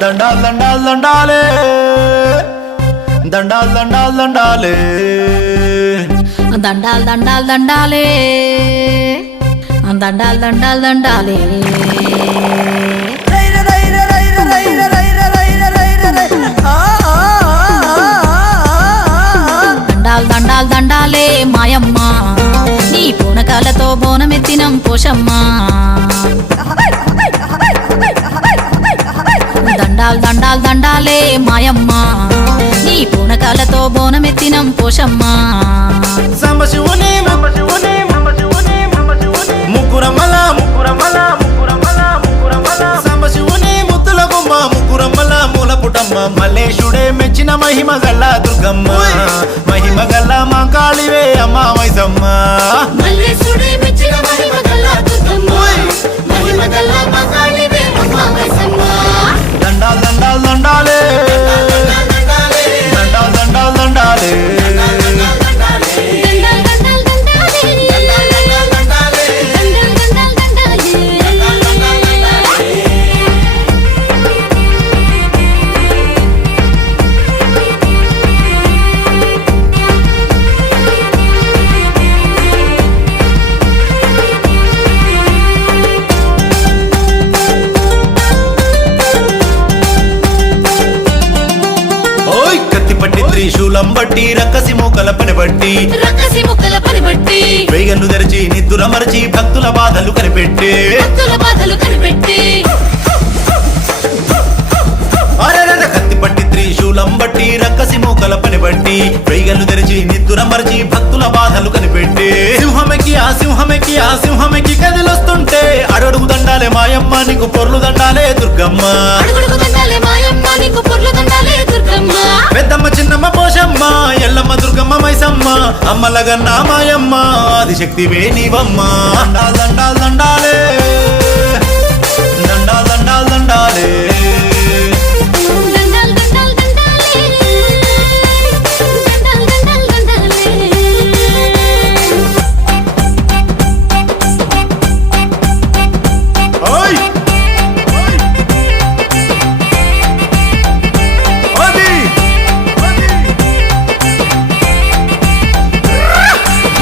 దండాల్ దండాల్ దండాలే దండాల్ దండాల్ దండాలే దండాల్ దండాల్ దండాలే దండాల్ దండాల్ దండాలే దండాల్ దండాల్ దండాలే మాయమ్మ నీ పూనకాలతో బోనమెత్తినం పోషమ్మ దండాల్ దండాల్ దండాలే మాయమ్మ నీ పూనకాలతో బోనమెత్తినం పోషమ్మ సంబశివుని ముకురమల సంబశివుని ముద్దుల బొమ్మ ముకురమల మూలపుటమ్మ మల్లేశుడే మెచ్చిన మహిమ గల్ల దుర్గమ్మ మహిమ గల్ల మా కాళివే అమ్మ మైసమ్మ మల్లేశుడే మెచ్చిన మహిమ గల్ల దుర్గమ్మ మహిమ గల్ల మా కాళివే అమ్మ మైసమ్మ దండాల్ దండాల్ దండాలే దండాల్ దండాల్ దండాలే త్రిశూలం బట్టి రక్కసి మూకల పని బట్టి వేగన్ను తెరిచి నిద్దుర మరచి భక్తుల బాధలు కనిపెట్టి కత్తి పట్టి త్రిశూలం బట్టి రక్కసి మూకల పని బట్టి వేగన్ను తెరిచి నిద్దుర మరచి భక్తుల బాధలు కనిపెట్టి సింహమెక్కి ఆ సింహమెక్కి కదిలొస్తుంటే అడుగు దండాలే మాయమ్మ నీకు పొర్లు దండాలే దుర్గమ్మ పెద్దమ్మ చిన్నమ్మ పోషమ్మ ఎల్లమ్మ దుర్గమ్మ మైసమ్మ అమ్మలగన్న మాయమ్మ ఆదిశక్తివే నీవమ్మ దండాల్ దండాల్ దండాలే దండాల్ దండాల్ దండాలే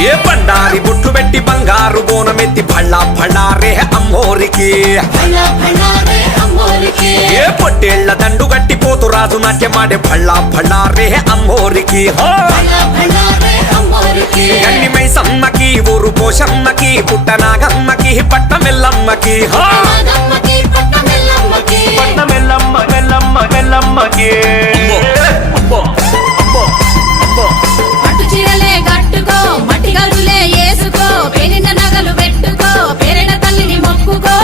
ఏ బండారి బుట్టు పెట్టి బంగారు బోనమెత్తి భళ్ళా భళ్ళారే అమ్మోరికి ఏ పొట్టేళ్ల దండు గట్టి పోతు రాజు నాట్యమాడే భళ్ళా భళ్ళారే అమ్మోరికి గన్ని మైసమ్మకి ఊరు పోషమ్మకి పుట్టనాగమ్మకి పట్టమెల్లమ్మకి పట్టమెల్లమ్మకి పట్టు చీరలే కట్టుకో మట్టి గలులే వేసుకో పేరిన నగలు పెట్టుకో పేరిన తల్లిని మొక్కుకో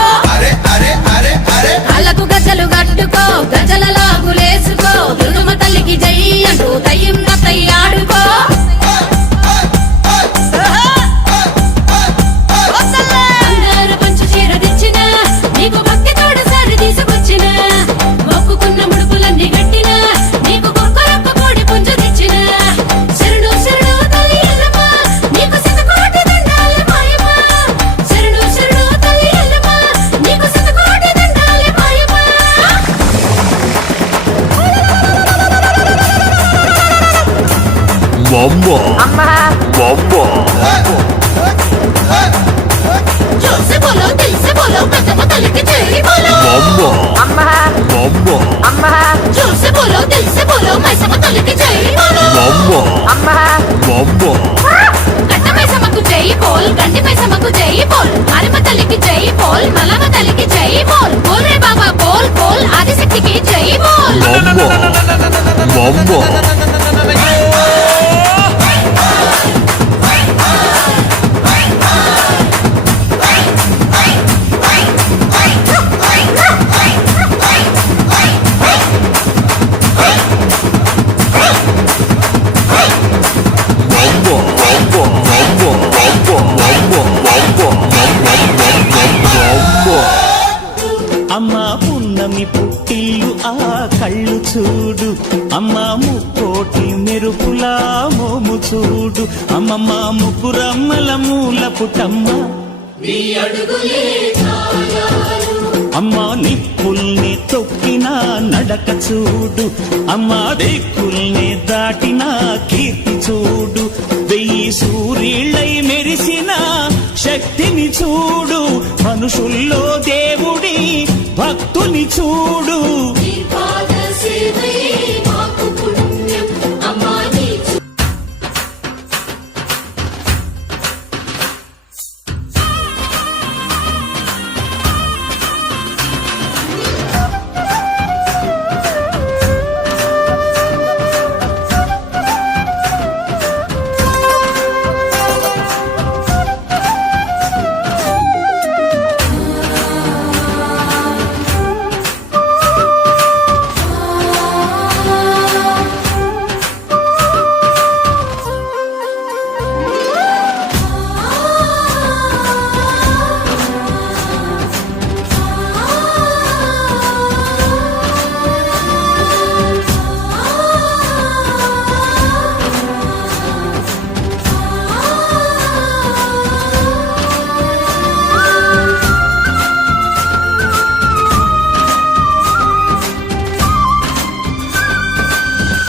కళ్ళకు గజ్జలు కట్టుకో గజల లాగులేసుకో దుర్గమ్మ తల్లికి జై అంటూ దయ్యం నత్తయ్య ఆడుకో పంచు చీర తెచ్చిన నీకు భక్తి తోడు సారి తీసుకొచ్చిన మొక్కుకున్న ముడుపులన్నీ గట్టిన నీకు కొరకొరొక్క కోడి పుంజు తెచ్చిన శరణు శరణు తల్లి ఎల్లమ్మ నీకు శతకోటి దండాలే మాయమ్మ శరణు శరణు తల్లి ఎల్లమ్మ నీకు శతకోటి దండాలే మాయమ్మ जोर से बोलो दिल से बोलो పెద్దమ్మ తల్లికి జై बोलो जोर से बोलो दिल से बोलो మైసమ్మ తల్లికి జై बोलो గట్ట మైసమ్మకు జై బోల్ గండి మైసమ్మకు జై బోల్ మారమ్మ తల్లికి జై బోల్ మల్లమ్మ తల్లికి జై బోల్ బోల్ రే బాబా బోల్ బోల్ ఆదిశక్తికి జై బోల్ అమ్మా పున్నమి పుట్టిల్లు ఆ కళ్ళు చూడు అమ్మా ముక్కోటి మెరుపులా మోము చూడు అమ్మమ్మ ముగ్గురమ్మల మూల పుటమ్మ అమ్మా నిప్పుల్ని తొక్కిన నడక చూడు, అమ్మా దిక్కుల్ని దాటిన కీర్తి చూడు, 1000 సూర్యుళ్ళై మెరిసిన శక్తిని చూడు, మనుషుల్లో దేవుడి భక్తుని చూడు.